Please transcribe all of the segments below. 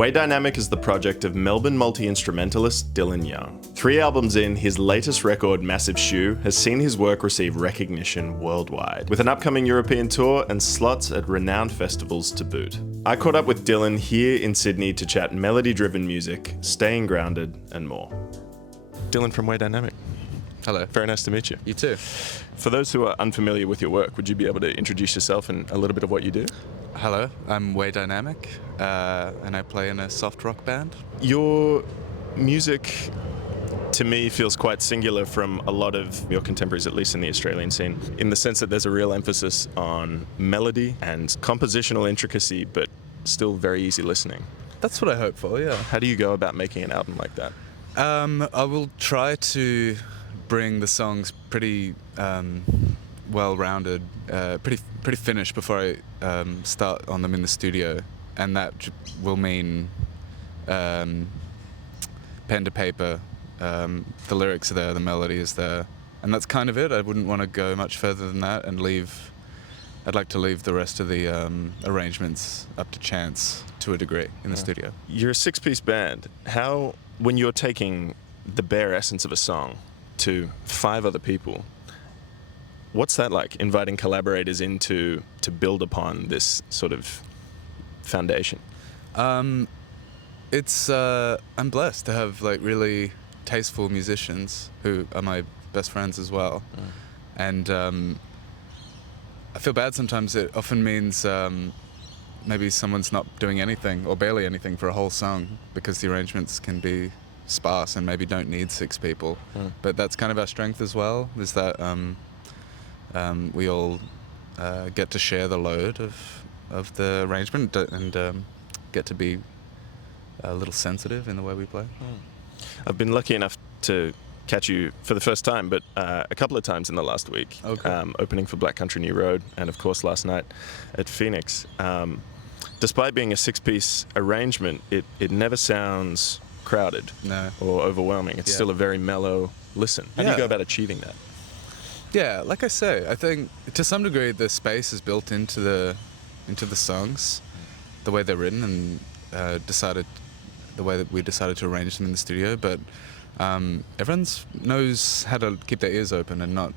Way Dynamic is the project of Melbourne multi-instrumentalist Dylan Young. 3 albums in, his latest record, Massive Shoe, has seen his work receive recognition worldwide, with an upcoming European tour and slots at renowned festivals to boot. I caught up with Dylan here in Sydney to chat melody-driven music, staying grounded, and more. Dylan from Way Dynamic. Hello. Very nice to meet you. You too. For those who are unfamiliar with your work, would you be able to introduce yourself and a little bit of what you do? Hello, I'm Way Dynamic, and I play in a soft rock band. Your music, to me, feels quite singular from a lot of your contemporaries, at least in the Australian scene, in the sense that there's a real emphasis on melody and compositional intricacy, but still very easy listening. That's what I hope for, yeah. How do you go about making an album like that? I will try to bring the songs pretty well-rounded, pretty finished before I start on them in the studio, and that will mean pen to paper. The lyrics are there, the melody is there, and that's kind of it. I wouldn't want to go much further than that and I'd like to leave the rest of the arrangements up to chance to a degree in the studio. You're a 6-piece band. How, when you're taking the bare essence of a song to 5 other people, what's that like, inviting collaborators in to build upon this sort of foundation? It's I'm blessed to have like really tasteful musicians who are my best friends as well. And I feel bad sometimes. It often means maybe someone's not doing anything or barely anything for a whole song because the arrangements can be sparse and maybe don't need 6 people. But that's kind of our strength as well, is that we all get to share the load of the arrangement and get to be a little sensitive in the way we play. I've been lucky enough to catch you for the first time, but a couple of times in the last week. Okay. Opening for Black Country New Road, and of course last night at Phoenix. Despite being a 6-piece arrangement, it never sounds crowded or overwhelming. It's still a very mellow listen. How do you go about achieving that? Yeah, like I say, I think to some degree the space is built into the songs, the way they're written, and the way that we decided to arrange them in the studio. But everyone knows how to keep their ears open and not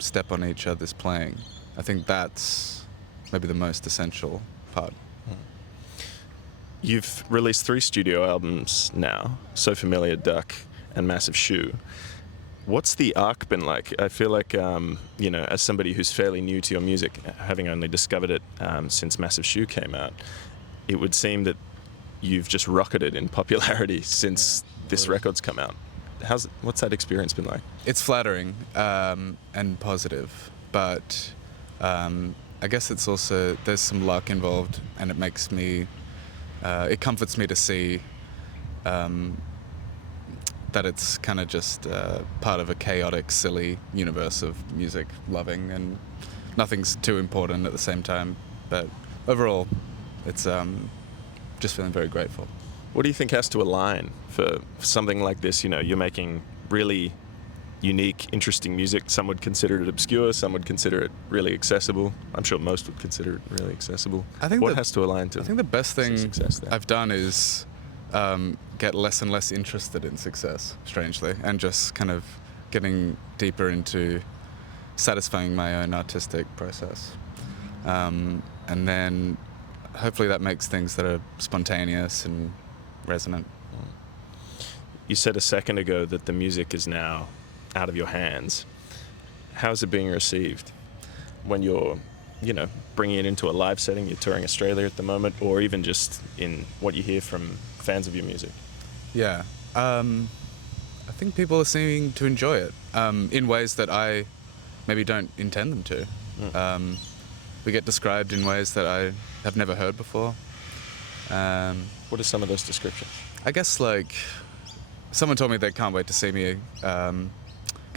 step on each other's playing. I think that's maybe the most essential part. You've released 3 studio albums now, So Familiar, Duck, and Massive Shoe. What's the arc been like? I feel like, as somebody who's fairly new to your music, having only discovered it since Massive Shoe came out, it would seem that you've just rocketed in popularity since this record's come out. What's that experience been like? It's flattering and positive, but I guess it's also, there's some luck involved, and it makes me, it comforts me to see that it's kind of just part of a chaotic, silly universe of music loving, and nothing's too important at the same time. But overall, it's just feeling very grateful. What do you think has to align for something like this? You're making really unique, interesting music. Some would consider it obscure, some would consider it really accessible. I'm sure most would consider it really accessible. What has to align to? I think the best thing success there? I've done is get less and less interested in success, strangely, and just kind of getting deeper into satisfying my own artistic process. And then hopefully that makes things that are spontaneous and resonant. You said a second ago that the music is now out of your hands. How's it being received when you're, bringing it into a live setting? You're touring Australia at the moment, or even just in what you hear from fans of your music? Yeah, I think people are seeming to enjoy it in ways that I maybe don't intend them to. We get described in ways that I have never heard before. What are some of those descriptions? I guess like someone told me they can't wait to see me, can't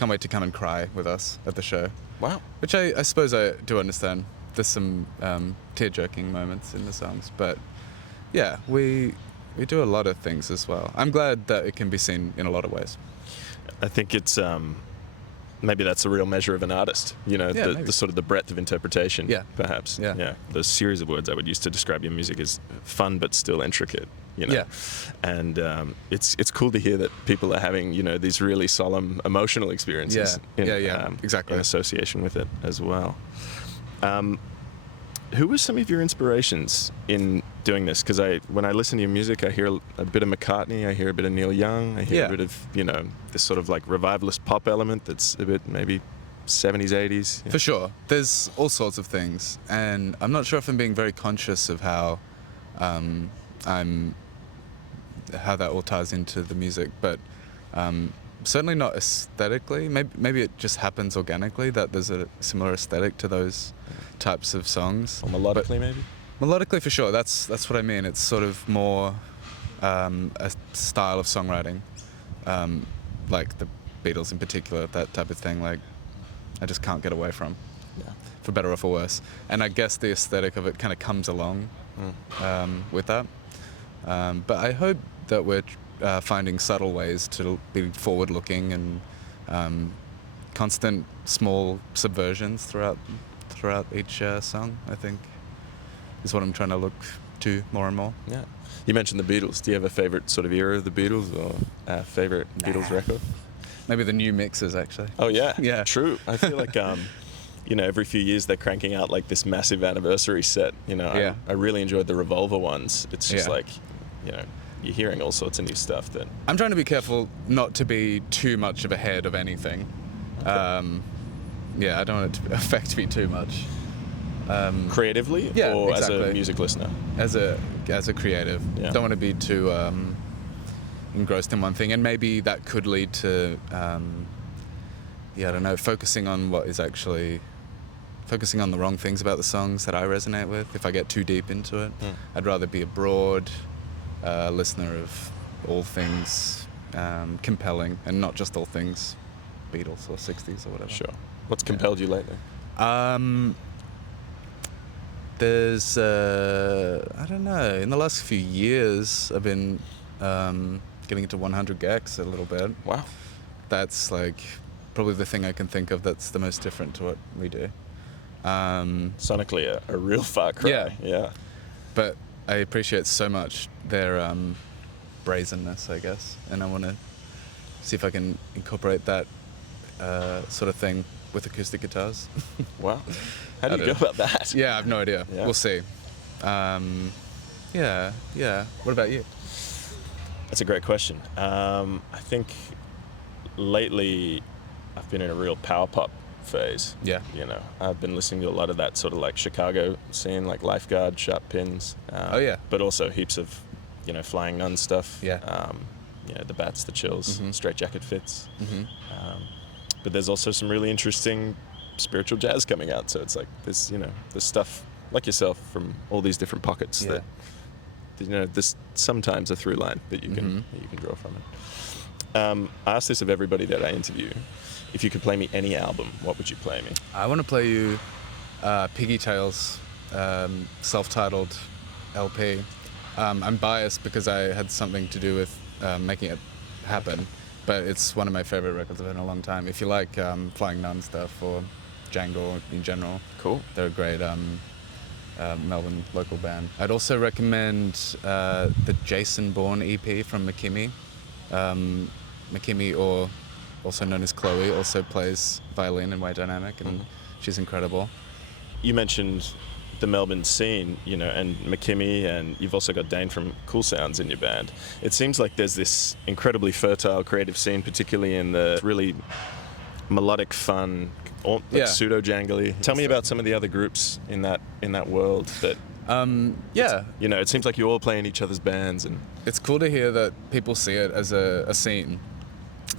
wait to come and cry with us at the show. Wow. Which I suppose I do understand. There's some tear-jerking moments in the songs, but yeah, we do a lot of things as well. I'm glad that it can be seen in a lot of ways. I think it's maybe that's a real measure of an artist, the sort of the breadth of interpretation, perhaps. Yeah. The series of words I would use to describe your music is fun but still intricate. you know. Yeah. And it's cool to hear that people are having, you know, these really solemn emotional experiences Exactly. in association with it as well. Who were some of your inspirations in doing this? Because when I listen to your music, I hear a bit of McCartney, I hear a bit of Neil Young, I hear a bit of, you know, this sort of like revivalist pop element that's a bit maybe 70s, 80s. Yeah. For sure. There's all sorts of things. And I'm not sure if I'm being very conscious of how that all ties into the music, but certainly not aesthetically. Maybe it just happens organically that there's a similar aesthetic to those types of songs. Or melodically, maybe? Melodically, for sure. That's what I mean. It's sort of more a style of songwriting, like the Beatles in particular, that type of thing. Like, I just can't get away from, for better or for worse. And I guess the aesthetic of it kind of comes along with that. But I hope that we're finding subtle ways to be forward-looking and constant small subversions throughout each song, I think, is what I'm trying to look to more and more. Yeah. You mentioned the Beatles. Do you have a favorite sort of era of the Beatles or a favorite Beatles record? Maybe the new mixes, actually. Oh, yeah. Yeah. True. I feel like, you know, every few years they're cranking out like this massive anniversary set. You know, Yeah. I really enjoyed the Revolver ones. It's just Yeah. like, you know, you're hearing all sorts of new stuff that... I'm trying to be careful not to be too much of a head of anything. Okay. I don't want it to affect me too much. Creatively? Yeah, or exactly. as a music listener? As a creative, Yeah. don't want to be too engrossed in one thing, and maybe that could lead to, I don't know, focusing on the wrong things about the songs that I resonate with. If I get too deep into it, I'd rather be a broad listener of all things compelling, and not just all things Beatles or 60s or whatever. Sure. What's compelled you lately? There's, I don't know, in the last few years, I've been getting into 100 gex a little bit. Wow. That's like probably the thing I can think of that's the most different to what we do. Sonically, a real far cry. Yeah. But I appreciate so much their brazenness, I guess, and I want to see if I can incorporate that sort of thing with acoustic guitars. Wow. How do you go about that? Yeah, I have no idea. Yeah. We'll see. Yeah. What about you? That's a great question. I think lately I've been in a real power pop phase. Yeah. You know, I've been listening to a lot of that sort of like Chicago scene, like Lifeguard, Sharp Pins. But also heaps of, you know, Flying Nun stuff. Yeah. You know, the Bats, the Chills, Straight Jacket Fits. Mm-hmm. But there's also some really interesting spiritual jazz coming out. So it's like there's, you know, there's stuff like yourself from all these different pockets that, you know, there's sometimes a through line that you can draw from it. I ask this of everybody that I interview. If you could play me any album, what would you play me? I want to play you Piggy Tales, self-titled LP. I'm biased because I had something to do with making it happen, but it's one of my favorite records I've had in a long time. If you like Flying Nun stuff or Django in general, Cool. they're a great Melbourne local band. I'd also recommend the Jason Bourne EP from McKimmy. McKimmy, or also known as Chloe, also plays violin in Way Dynamic, and she's incredible. You mentioned the Melbourne scene, you know, and McKimmy, and you've also got Dane from Cool Sounds in your band. It seems like there's this incredibly fertile creative scene, particularly in the really melodic, fun, pseudo-jangly. Tell me about some of the other groups in that world that... You know, it seems like you all play in each other's bands, and... It's cool to hear that people see it as a scene.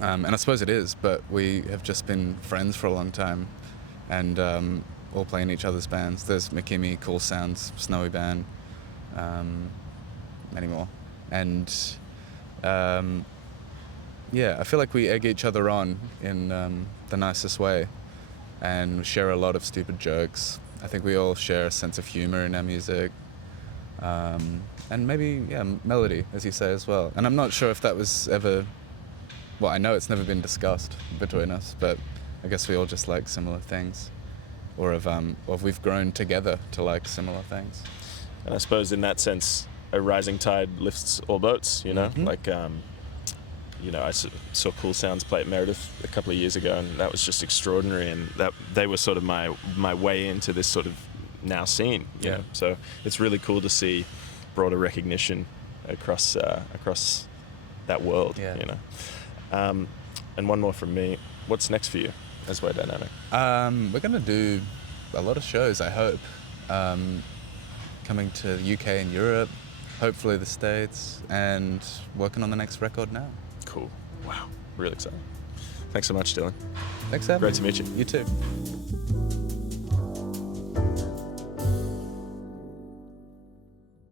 And I suppose it is, but we have just been friends for a long time, and all play in each other's bands. There's McKimmy, Cool Sounds, Snowy Band, many more. And I feel like we egg each other on in the nicest way, and share a lot of stupid jokes. I think we all share a sense of humor in our music, and maybe melody, as you say, as well. And I'm not sure if that was ever... Well, I know it's never been discussed between us, but I guess we all just like similar things, or we've grown together to like similar things. And I suppose in that sense, a rising tide lifts all boats, you know? Mhm. Like, you know, I saw Cool Sounds play at Meredith a couple of years ago, and that was just extraordinary. And that they were sort of my way into this sort of now scene. You Yeah. know? So it's really cool to see broader recognition across that world. Yeah. You know. And one more from me. What's next for you as Way Dynamic? We're gonna do a lot of shows, I hope. Coming to the UK and Europe, hopefully the States, and working on the next record now. Cool. Wow. Really exciting. Thanks so much, Dylan. Thanks, Sam. Great to meet you. You too.